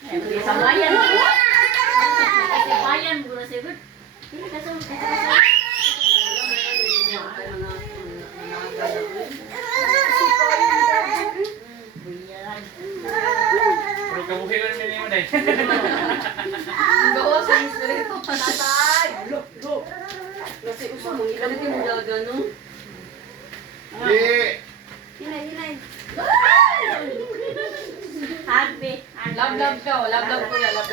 Sa bayan. Sa bayan, gula sigod. Hindi ka sa Pero kabuhi ko naman yung day. Gawa sa instrumento. Tatay! Look! Kasi uso mo, ilalagay mo daga, no? Hinay! Hagbe. Love ka. Love ko yan. Love.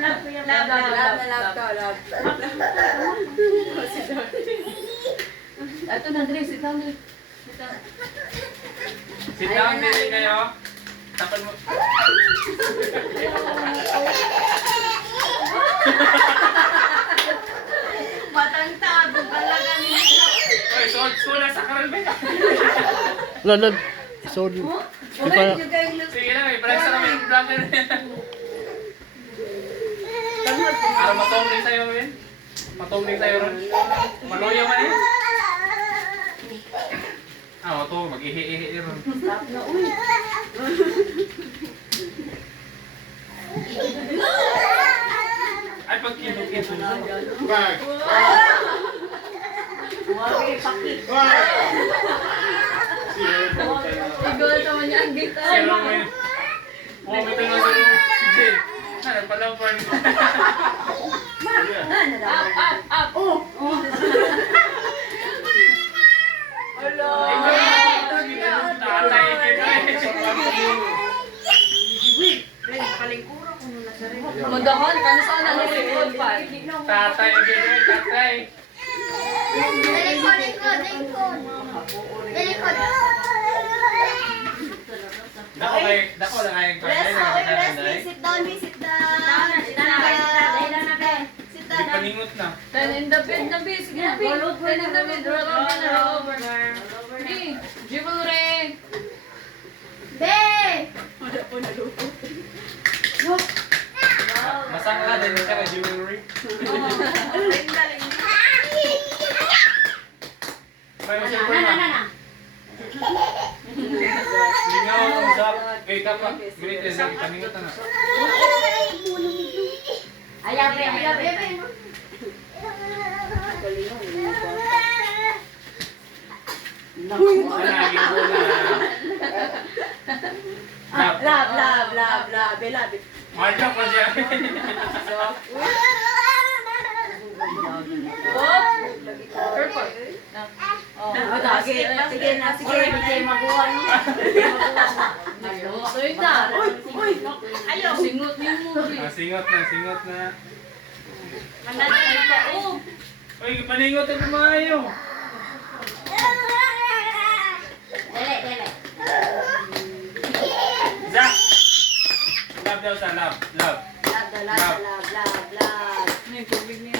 Love ko yung Love ka. Ito na, Dre. Sit down, Dre. Sit down din kayo. Tapan mo. Matangtado pala kami. Oy, suot na sa karal ba? Lalo. Sorry. Ulit yung kayong look. Sige lang, i-press na kami yung vlogger. Para matongling sa'yo, Win. Matongling sa'yo ron. Maluya man eh. Ito, mag-ihi-ihi ron. Stop na, uy. Ay, pag-kilo-kilo. Wagi, pakit. Igol naman niya ang gita. Siro mo yun. Huwag ito na sa'yo. Sige. Ano pala pa rin. Up. Hello. Tatay, Palingkura ko muna sa rin. Mudahon, kano saan na nalipod pa. tatay, tatay. Dako lang kayong kaya. Sit down. Sit down. Di paningot na. Then in the bed na, be. Sige na, be. Then in the bed, roll over. Be, jewelry. Masang ka din ka na jewelry. May masin pa na. Lingaw ang usap. Eh, dapat. Ganit yan. Paningot na. Ayaw, be. Lagi mo na. Love. Marka pa siya. Purple. Sige na. Sige, mabuhan mo. So yun na. Ayaw. Singot niyo mo, be. Singot na. Manatay ka. Uy, paningot ang kumayo. Dele. Zach! Love daw sa love. Love. Ano yung tubig niya?